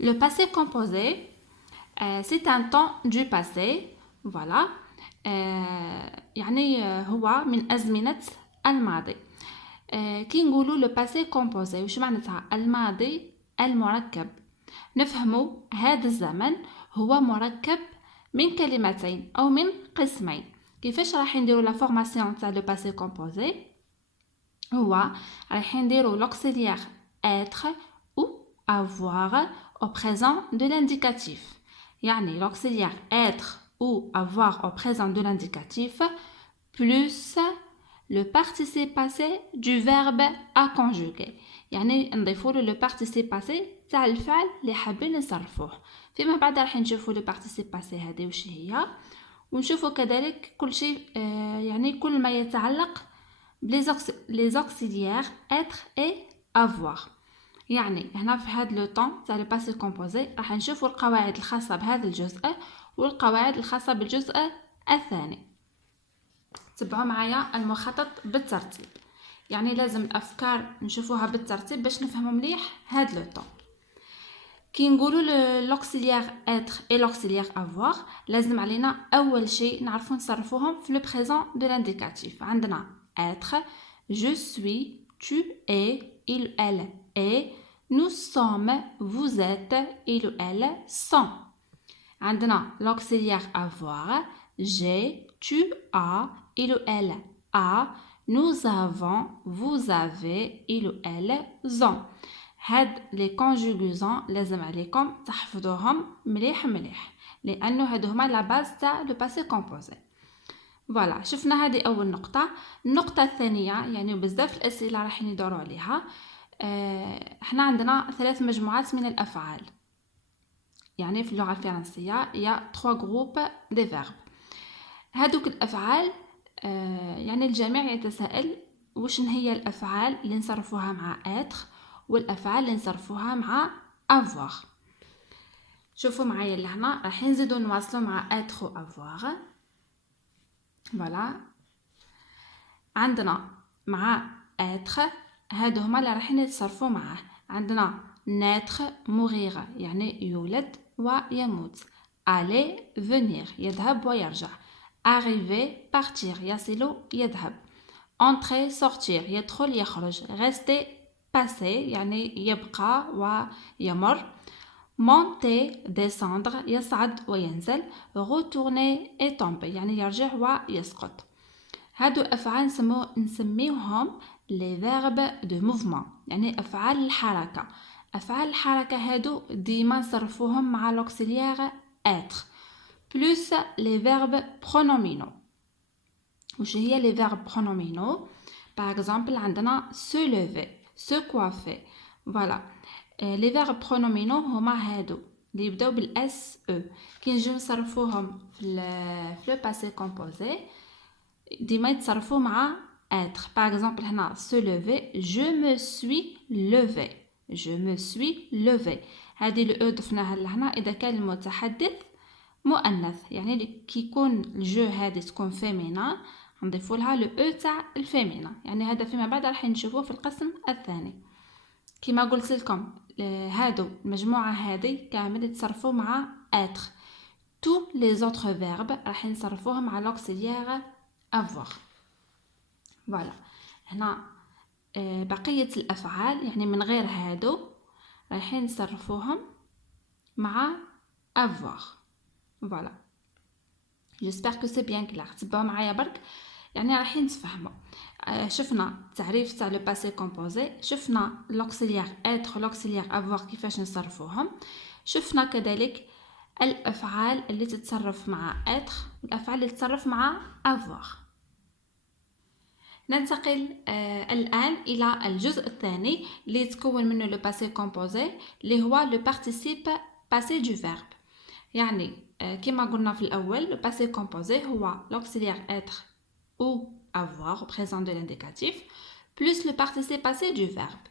Le passé composé, c'est un temps du passé. Voilà. يعني هو من أزمنة الماضي. كي نقولوا لو باسي كومبوزي وش معناتها الماضي المركب، نفهموا هذا الزمن هو مركب من كلمتين أو من قسمين. كيفاش راح نديروا لا فورماسيون تاع لو باسي كومبوزي؟ هو راح نديروا l'auxiliaire être ou avoir au présent de l'indicatif. يعني l'auxiliaire être ou avoir au présent de l'indicatif plus le participe passé du verbe à conjuguer. يعني نضيفوا له le participe passé تاع الفعل اللي حابين نصرفوه. فيما بعد راح نشوفوا le participe passé هذه وش هي، ونشوفوا كذلك كل شيء يعني كل ما يتعلق les auxiliaires être et avoir. يعني هنا في هذا لو طون تاع لو باسي كومبوزي راح نشوفوا القواعد الخاصة بهذا الجزء والقواعد الخاصة بالجزء الثاني. تبعوا معايا المخطط بالترتيب، يعني لازم الأفكار نشوفوها بالترتيب باش نفهموا مليح هذا لو طون. كي نقولوا l'auxiliaire être et l'auxiliaire avoir لازم علينا أول شيء نعرفوا نصرفوهم في le présent de l'indicatif. عندنا être, je suis, tu es, il, elle est, nous sommes, vous êtes, il, elle sont. عندنا l'auxiliaire avoir, j'ai, tu as, il, elle a, nous avons, vous avez, il, elles ont. هاد لي كونجوغيزون لازم عليكم تحفظوهم مليح مليح لانه هادو هما لا باز تاع لو باسي كومبوزي. فوالا شفنا هذه اول نقطه. النقطه الثانيه يعني بزاف الاسئله راح ندوروا عليها. احنا عندنا 3 مجموعات من الافعال، يعني في اللغه الفرنسيه يا 3 جروب دي فيرب. هادوك الافعال يعني الجميع يتساءل واش هي الافعال اللي نصرفوها مع être والافعال اللي نصرفوها مع avoir. شوفوا معايا لهنا راح نزيدوا نواصلوا مع être و avoir. فوالا عندنا مع être هادو هما اللي راح نتصرفوا معاه. عندنا naître mourir يعني يولد ويموت، aller venir يذهب ويرجع، arriver partir يصل يذهب، entrer sortir يدخل يخرج، rester passer يعني يبقى ويمر، monter descendre يصعد وينزل، retourner et tomber يعني يرجع ويسقط. هادو أفعال نسميوهم les verbes de mouvement يعني أفعال الحركة. أفعال الحركة هادو ديما نصرفوهم مع l'auxiliaire être plus les verbes pronominaux. وش هي les verbes pronominaux؟ par exemple عندنا se lever, se coiffer. voilà les verbes pronominaux هما هادو اللي يبداو بالاس او. كي نجيو نصرفوهم في le passé composé ديما يتصرفوا مع être. par exemple هنا se lever, je me suis levé, je me suis levé. هذه الاو ضفناها لهنا اذا كان المتحدث مؤنث، يعني كي يكون الجو هذه تكون فيمينا نضيفوا لها لو او تاع الفيمينا. يعني هذا فيما بعد راح نشوفوه في القسم الثاني. كما قلت لكم هادو المجموعه هذه كامل يتصرفوا مع être. tous les autres verbes راح نصرفوهم مع l'auxiliaire avoir. فوالا هنا بقيه الافعال يعني من غير هادو راح نصرفوهم مع avoir. فوالا j'espère que c'est bien clair. تبعوا معايا برك يعني راح نتفهموا. شفنا التعريف تاع لو باسي كومبوزي، شفنا l'auxiliaire être l'auxiliaire avoir كيفاش نصرفوهم، شفنا كذلك الافعال اللي تتصرف مع être والافعال اللي تتصرف مع avoir. ننتقل الآن إلى الجزء الثاني اللي يتكون منه لو باسي كومبوزي اللي هو لو بارتيسيب باسي دو فيرب. يعني كما قلنا في الأول لو باسي كومبوزي هو l'auxiliaire être ou avoir au présent de l'indicatif plus le participe passé du verbe.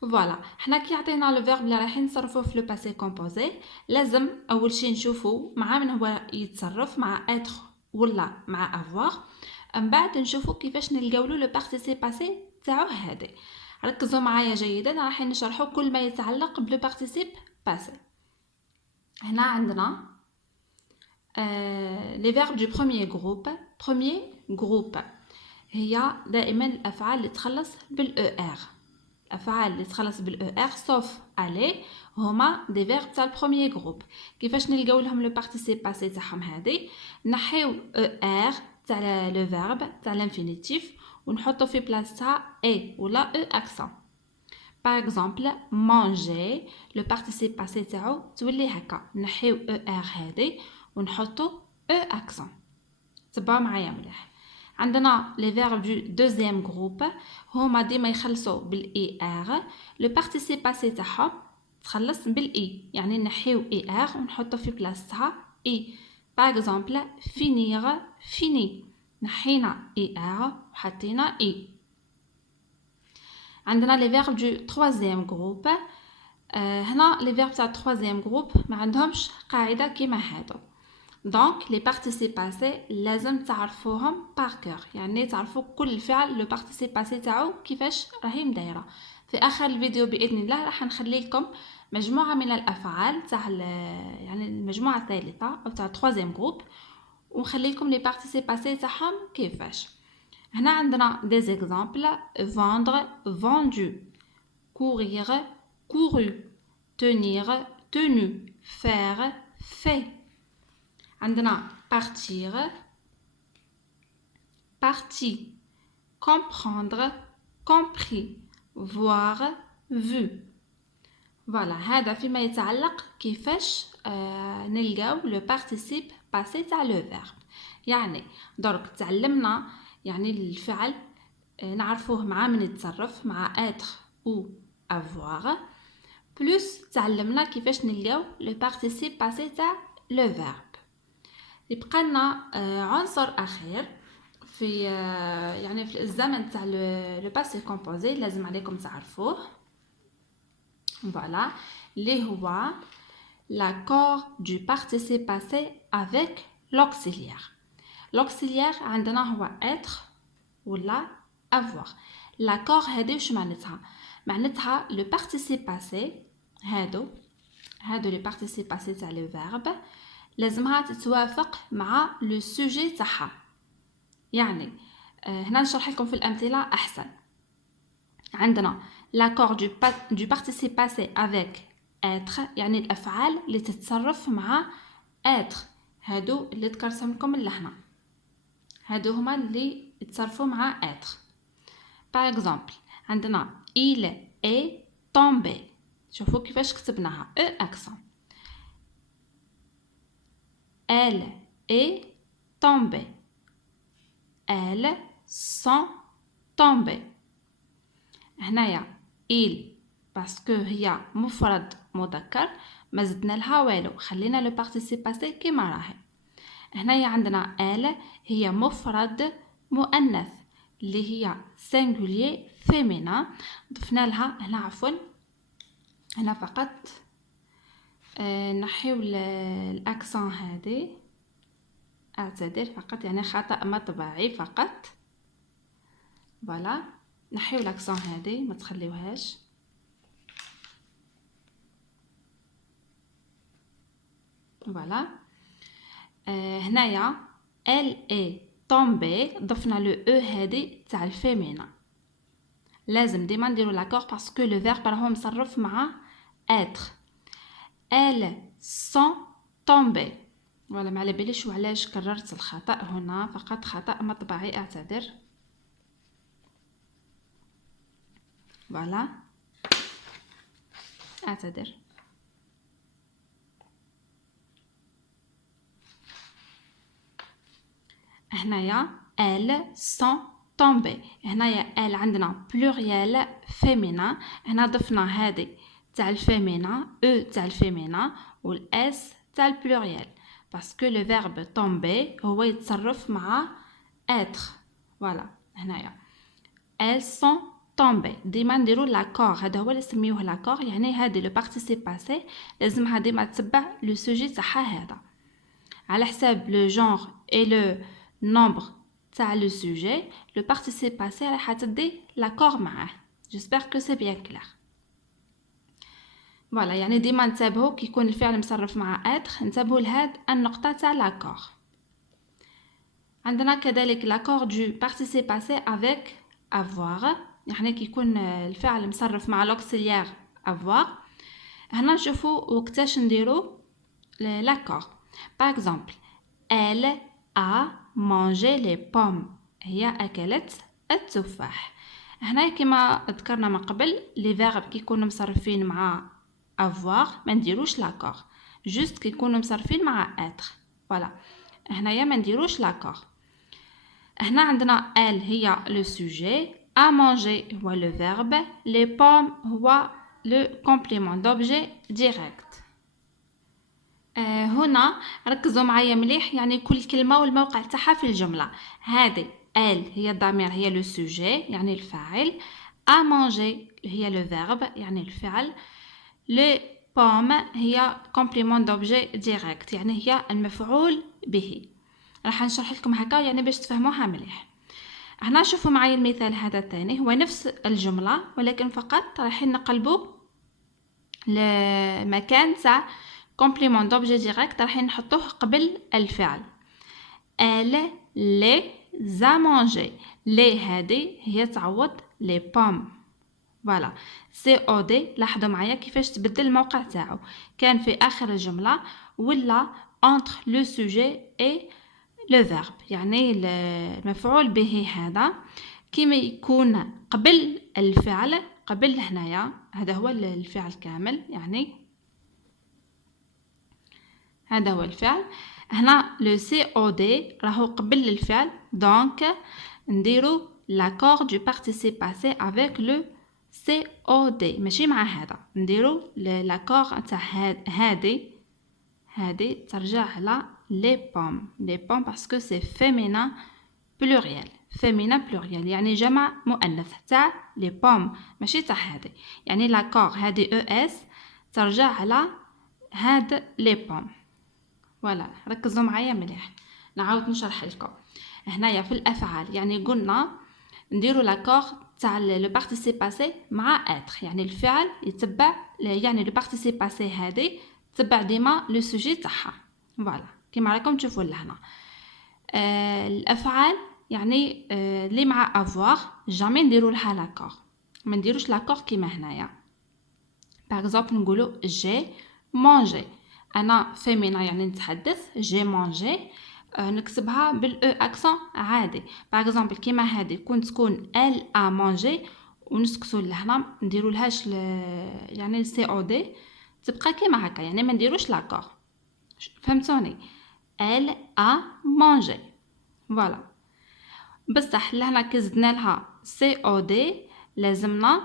فوالا حنا كي عطينا لو فيرب اللي راح نصرفوه في لو باسي كومبوزي لازم أول شيء نشوفوا مع من هو يتصرف مع être ولا مع avoir. من بعد نشوفوا كيفاش نلقاو له لو بارتيسيب باسي تاعو هذا. ركزوا معايا جيدا راح نشرحوا كل ما يتعلق بلو بارتيسيب باسي. هنا عندنا les verbes du premier groupe هي دائما الأفعال اللي تخلص بالER. الأفعال اللي تخلص بالER sauf aller هما des verbes تاع البروميير جروب. كيفاش نلقاو لهم لو بارتيسيب باسي تاعهم هادي؟ نحيو ER تاع لو فيرب تاع الانفينيتيف ونحطو في بلاصتها اي ولا او accent. Par exemple, manger, le participe passé تاعو تولي هكا، نحيو ER هادي ونحطو E accent. تبعوا معايا مليح. عندنا les verbes du deuxième groupe هما ديما يخلصوا بالاي ار. لو بارتيسيب باسي تاعهم تخلص بالاي، يعني نحيو اي ار ونحطو في بلاصتها اي. باغ اكزومبل finir fini، نحينا اي ار وحطينا اي. عندنا les verbes du troisième groupe. هنا les verbes تاع troisième groupe ما عندهمش قاعده كيما هادو. دونك لي بارتيسيب باسي لازم تعرفوهم بار كور، يعني تعرفوا كل فعل لو بارتيسيب باسي تاعو كيفاش راهي مدايره. في اخر الفيديو باذن الله راح نخلي لكم مجموعه من الافعال تاع يعني المجموعه الثالثه او تاع التروازيام جروب، ونخلي لكم لي بارتيسيب باسي تاعهم كيفاش. هنا عندنا دي زيكزامبل: vendre vendu، courir couru، tenir tenu، faire fait. عندنا partir parti، comprendre compris، voir vu. فوالا هذا فيما يتعلق كيفاش نلقاو لو بارتيسيب باسي تاع لو فيرب. يعني درك تعلمنا يعني الفعل نعرفوه مع من يتصرف مع être ou avoir، بلس تعلمنا كيفاش نلقاو لو بارتيسيب باسي تاع لو فيرب. يبقى لنا عنصر اخير في يعني في الزمن تاع لو باسي كومبوزي لازم عليكم تعرفوه. فوالا اللي هو l'accord du participe passé avec l'auxiliaire. l'auxiliaire عندنا هو être ولا avoir. l'accord هذه واش معناتها؟ معناتها لو participe passé هادو لي participe passé تاع لو verbe لازمها تتوافق مع لو سوجي تاعها. يعني هنا نشرح لكم في الامثله احسن. عندنا l'accord du participe passé avec être، يعني الافعال اللي تتصرف مع être، هادو اللي تكرسم لكم لهنا، هادو هما اللي يتصرفوا مع être. par exemple عندنا il est tombé، شوفوا كيفاش كتبناها e accent. elle est tombée، elles sont tombées. هنايا il باسكو هي مفرد مذكر ما زدنا لها والو، خلينا لو بارتيسيب باسي كيما راهي. هنايا عندنا elle هي مفرد مؤنث اللي هي سينغولير فيمينا، ضفنا لها هنا عفوا هنا فقط نحيو الاكسون هذه، اعتذر فقط يعني خطأ مطبعي فقط. فوالا نحيو الاكسون هذه ما تخليوهاش. فوالا هنايا elle est tombée ضفنا لو او هذه تاع الفيمينا. لازم ديما نديرو لاكور باسكو لو فيرب راهو مصرف مع être. elles sont tombées. ولا ما على باليش وعلاش كررت الخطأ هنا، فقط خطأ مطبعي اعتذر. فوالا اعتذر. هنايا elles sont tombées. هنايا elles عندنا pluriel féminin، هنا ضفنا هذه تاع الفيمينا او تاع الفيمينا والاس تاع البلوريال باسكو لو فيرب tomber هو يتصرف مع être. فوالا هنايا elles sont tombées ديما نديرو لاكور، هذا هو اللي نسميوه لاكور، يعني هذه لو بارتيسيب باسي لازمها ديما تتبع لو سوجي تاعها هذا على حساب لو جونغ اي لو nombre تاع لو سوجي. لو بارتيسيب باسي راح تدي لاكور معاه. j'espère que c'est bien clair. فوالا يعني ديما نتبهو كي يكون الفعل مصرف مع اتر نتبهو لهاد النقطه تاع لاكور. عندنا كذلك لاكور دو بارتيسيب باسي افيك افوار، يعني كي يكون الفعل مصرف مع لوكسيليير افوار. هنا نشوفو وقتاش نديرو لاكور. باغ اكزومبل elle a mangé les pommes، هي اكلت التفاح. هنا كما ذكرنا من قبل لي فيرب كي يكونوا مصرفين مع avoir ما نديروش لاكور، جوست كي يكونوا مصرفين مع être. فوالا هنايا ما نديروش لاكور. هنا عندنا elle هي لو سوجي، à manger هو لو فيرب، les pommes هو لو كومبليمون دوبجي ديريكت. هنا ركزوا معايا مليح، يعني كل كلمة والموقع تاعها في الجملة. هذه elle هي الضمير، هي لو سوجي يعني الفاعل، à manger هي لو فيرب يعني الفعل، لي بوم هي كومبليمون دوبجي ديريكت يعني هي المفعول به. راح نشرح لكم هكا يعني باش تفهموها مليح. هنا شوفوا معايا المثال هذا الثاني، هو نفس الجملة ولكن فقط راح نقلبوا المكان تاع كومبليمون دوبجي ديريكت، راح نحطوه قبل الفعل. elle les a mangé، لي هذه هي تعوض لي بوم. فوالا سي او دي، لاحظوا معايا كيفاش تبدل الموقع تاعو، كان في اخر الجمله ولا entre le sujet et le verbe، يعني المفعول به هذا كيما يكون قبل الفعل، قبل هنايا هذا هو الفعل كامل، يعني هذا هو الفعل. هنا لو سي او دي راهو قبل الفعل، دونك نديرو لاكور دو بارتيسيب باسي افيك لو سي او دي، ماشي مع هذا نديرو لاكور تاع هادي ترجع على لي بوم باسكو سي فيمينا بلوريال، فيمينا بلوريال يعني جمع مؤنث تاع لي بوم ماشي تاع هادي، يعني لاكور هادي او اس ترجع على هاد لي بوم. فوالا ركزوا معايا مليح، نعاود نشرح لكم. هنايا في الافعال يعني قلنا نديرو لاكور تاع لو بارتيسيب باسي مع اتر، يعني الفعل يتبع، يعني لو بارتيسيب باسي هذه تتبع ديما لو سوجي تاعها. فوالا كيما راكم تشوفوا لهنا الافعال يعني اللي مع افوار جامي نديرو لها لاكور، ما نديروش لاكور كيما هنايا. باغ اكزومبل نقولوا جي مانجي، انا فيمينا يعني نتحدث جي مانجي، نكتبها بالاو اكسون عادي. باغ اكزومبل كيما هذه كنت تكون ال ا مانجي ونسكتوا لهنا نديروا لهاش يعني سي او دي تبقى كيما هكا، يعني ما نديروش لاكور. فهمتوني؟ ال ا مانجي. فوالا بصح لهنا كي زدنا لها سي او دي لازمنا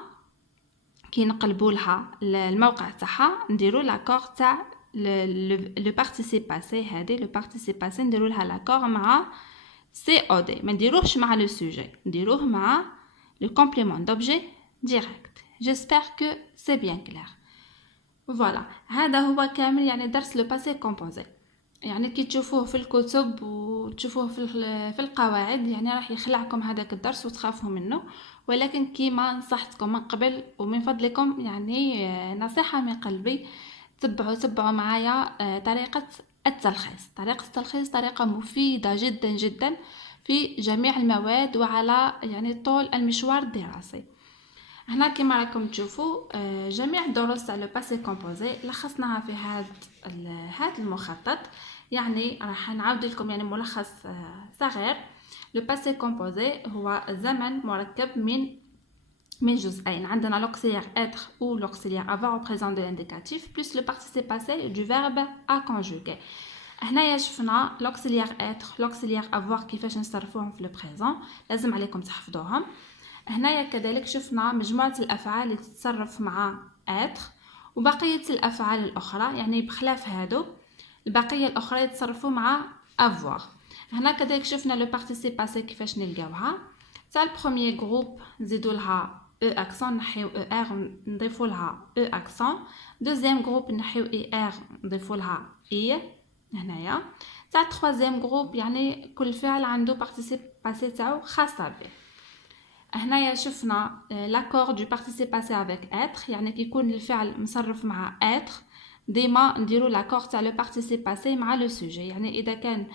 كي نقلبوا لها الموقع تاعها نديروا لاكور تاع لو بارتيسيب باسي، هذه لو بارتيسيب باسي نديروا لها لاكور مع سي او دي، ما نديروهش مع لو سوجي، نديروه مع لو كومبليمون دوبجي ديريكت. جيسبر كو سي بيان كلير. فوالا هذا هو كامل يعني درس لو باسي كومبوزي، يعني كي تشوفوه في الكتب وتشوفوه في القواعد يعني راح يخلعكم هذاك الدرس وتخافوا منه، ولكن كيما نصحتكم من قبل ومن فضلكم يعني نصيحة من قلبي، تبعوا معايا طريقة التلخيص. طريقة التلخيص طريقة مفيدة جدا جدا في جميع المواد وعلى يعني طول المشوار الدراسي. هنا كما راكم تشوفوا جميع الدروس تاع لو باسي كومبوزي لخصناها في هذا المخطط، يعني راح نعاود لكم يعني ملخص صغير. لو باسي كومبوزي هو زمن مركب من جزئين، عندنا l'auxiliaire être ou l'auxiliaire avoir au présent de l'indicatif plus le participe passé du verbe à conjuguer. هنايا شفنا l'auxiliaire être l'auxiliaire avoir كيفاش نصرفوهم في البريزون، لازم عليكم تحفظوهم. هنايا كذلك شفنا مجموعة الأفعال اللي تتصرف مع être وبقية الأفعال الأخرى، يعني بخلاف هادو البقية الأخرى يتصرفوا مع avoir. هنا كذلك شفنا لو بارتيسيب باسي كيفاش نلقاوها. تاع البروميير جروب نزيدو لها او اكسون نحيو او ار نضيفو لها او اكسون، دوزيام جروب نحيو اي ار نضيفو لها اي هنايا. تاع التروازيام جروب يعني كل فعل عنده بارتيسيب باسي تاعو خاصه به. هنايا شفنا l'accord du participe passé avec être، يعني كي يكون الفعل مصرف مع être ديما نديرو l'accord تاع le participe passé مع le sujet، يعني اذا كان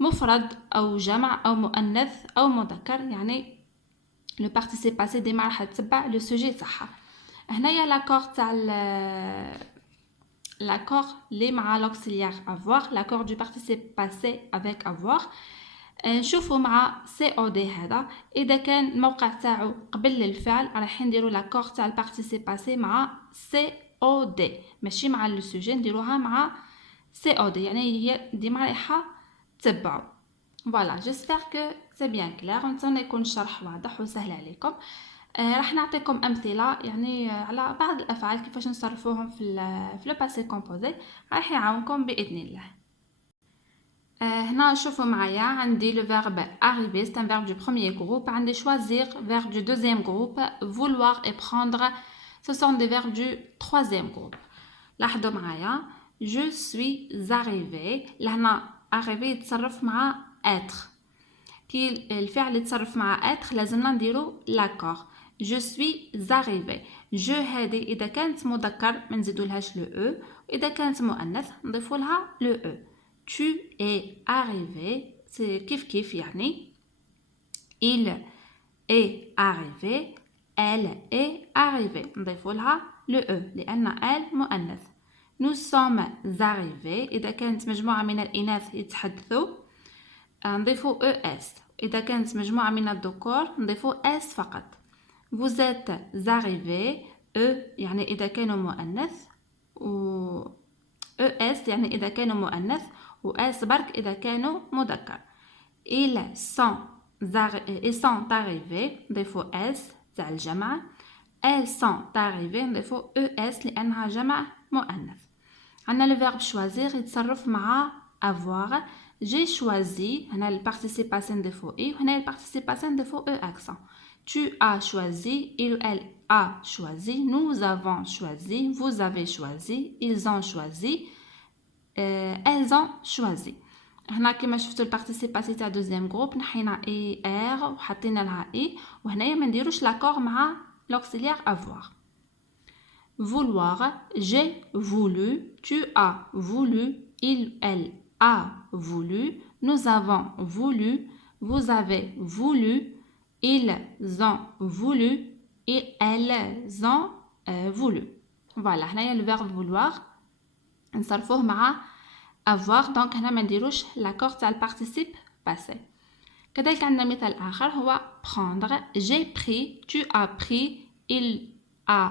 مفرد او جمع او مؤنث او مذكر، يعني le participe passé ديما راح تتبع le sujet تاعها. هنايا l'accord تاع l'accord اللي مع l'auxiliaire avoir، l'accord du participe passé avec avoir نشوفو مع COD. هذا اذا كان الموقع تاعو قبل الفعل راح نديرو l'accord تاع البارتيسيب باسي مع COD، ماشي مع لو سوجي، نديروها مع COD، يعني هي ديما رايحه تتبعو. فوالا جيسبر كو سي بيان كلير، نتمنى يكون الشرح واضح وسهل عليكم. راح نعطيكم امثله يعني على بعض الافعال كيفاش نصرفوهم في لو باسي كومبوزي، راح يعاونكم باذن الله. هنا شوفوا معايا عندي le verbe arriver، c'est un verbe du premier groupe. عندي choisir verbe du deuxième groupe، vouloir et prendre ce sont des verbes du troisième groupe. لاحظوا معايا je suis arrivé، لهنا arrivé يتصرف مع être، كي الفعل يتصرف مع être لازمنا نديرو l'accord. je suis arrivé، je هذه اذا كانت مذكر ما نزيدولهاش le e، واذا كانت مؤنث نضيفوا لها le e. tu es arrivé c'est كيف يعني il est arrivé، elle est arrivée نضيفوا لها le e لان elle مؤنث. nous sommes arrivés إذا كانت مجموعة من الإناث يتحدثوا نضيفوا es، إذا كانت مجموعة من الذكور نضيفوا s فقط. vous êtes arrivés e يعني إذا كانوا مؤنث، و es يعني إذا كانوا مؤنث، و s برك إذا كانوا مذكر. ils sont arrivés نضيفوا s تاع الجمع. elles sont arrivées نضيفوا es لأنها جمع مؤنث. عندنا le verbe choisir يتصرف مع avoir. j'ai choisi، هنا le participe passé نديفو i، وهنا le participe passé نديفو e accent. tu as choisi، il ou elle a choisi، nous avons choisi، vous avez choisi، ils ont choisi، elles ont choisi. هنا كما شفتوا البارتيسيب باسي تاع دوزيام جروب نحينا اي ار وحطينا لها اي، وهنايا ما نديروش لاكور مع لوكسيليير افوار. vouloir j'ai voulu، tu as voulu، il elle a voulu، nous avons voulu، vous avez voulu، ils ont voulu et elles ont voulu. voilà هنايا le verbe vouloir نصرفوه مع avoir، دونك هنا ما نديروش لاكور تاع البارتيسيب باسي. كذلك عندنا مثال اخر هو prendre. j'ai pris، tu as pris، il a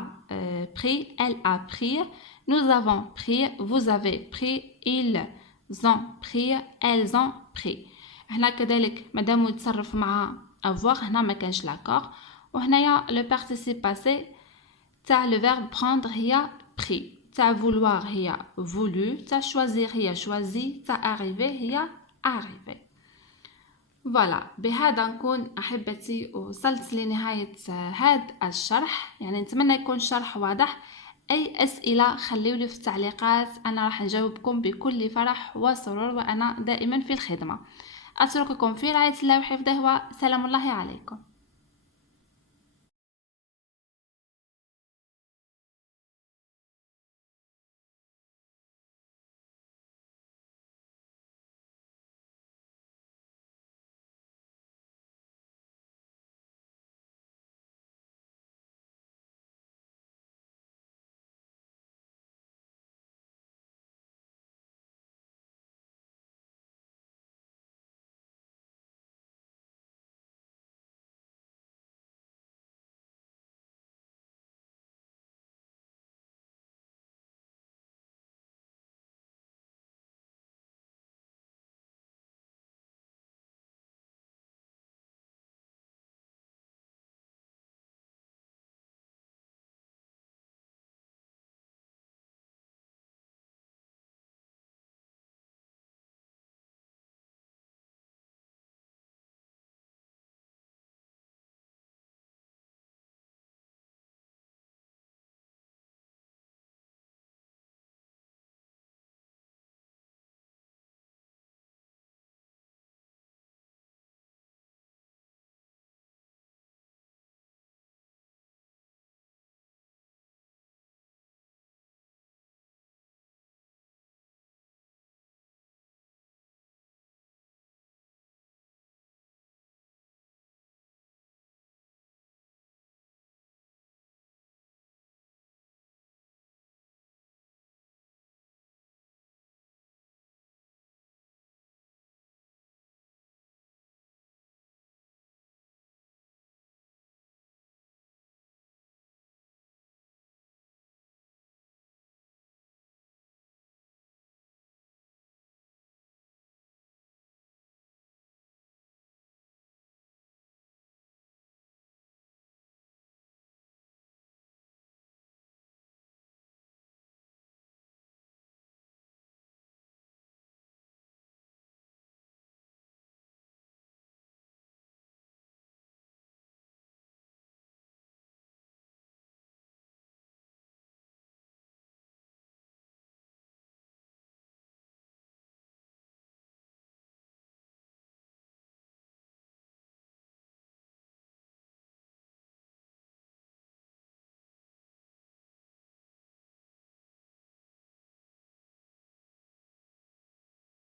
pris، elle a pris، nous avons pris، vous avez pris، ils ont pris، elles ont pris. هنا كذلك مادام يتصرف مع avoir هنا ما كانش لاكور، وهنايا le participe passé تاع le verbe prendre هي pris، تاع vouloir هي voulu، تاع choisir هي choisi، تاع arriver هي arrivé. فوالا بهذا نكون احبتي وصلت لنهايه هذا الشرح، يعني نتمنى يكون الشرح واضح. اي اسئله خليولي في التعليقات، انا راح نجاوبكم بكل فرح وسرور، وانا دائما في الخدمه. اترككم في رعايه الله وحفظه، وسلام الله عليكم.